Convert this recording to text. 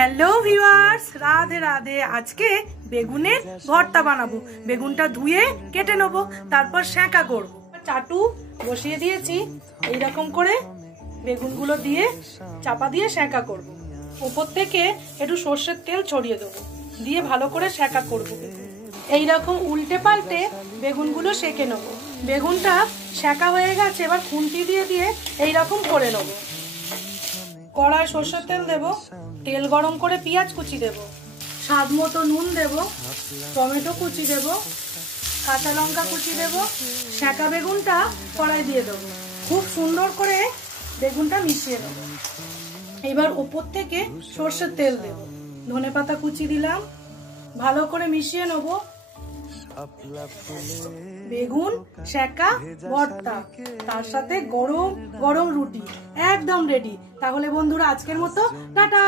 Hello viewers, Radhe Radhe. আজকে বেগুনের ভর্তা বানাবো। বেগুনটা ধুয়ে কেটে নেব, তারপর সেঁকা করব। চাটু বসিয়ে দিয়েছি, এই রকম করে বেগুনগুলো দিয়ে চাপা দিয়ে সেঁকা করব। উপর থেকে একটু সরষের তেল ছড়িয়ে দেবো, দিয়ে ভালো করে সেঁকা করব। এই রকম উল্টে পাল্টে বেগুনগুলো সেঁকে নেব। বেগুনটা সেঁকা হয়ে গেছে, এবার খুন্তি দিয়ে দিয়ে এই রকম করে নেব। কড়ায় সরষের তেল দেব, তেল গরম করে পেঁয়াজ কুচি দেব, স্বাদ মতো নুন দেব, টমেটো কুচি দেব, কাঁচা লঙ্কা কুচি দেব, সেঁকা বেগুনটা কড়াই দিয়ে দেবো। খুব সুন্দর করে বেগুনটা মিশিয়ে নেব। এবার ওপর থেকে সরষের তেল দেব, ধনেপাতা কুচি দিলাম, ভালো করে মিশিয়ে নেব। বেগুন সেঁকা ভর্তা, তার সাথে গরম গরম রুটি, একদম রেডি। তাহলে বন্ধুরা, আজকের মতো টাটা।